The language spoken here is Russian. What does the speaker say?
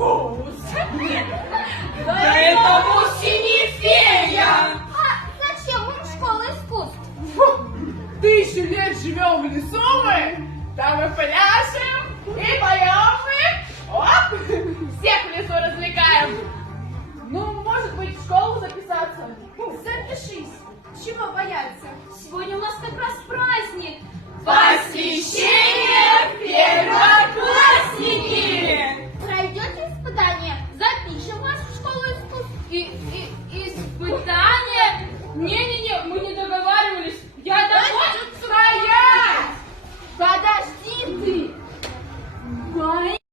вкус. Да это вовсе не фея. А зачем им школа искусств? Фу, 1000 лет живем в лесу мы, там и пляшем, и поем.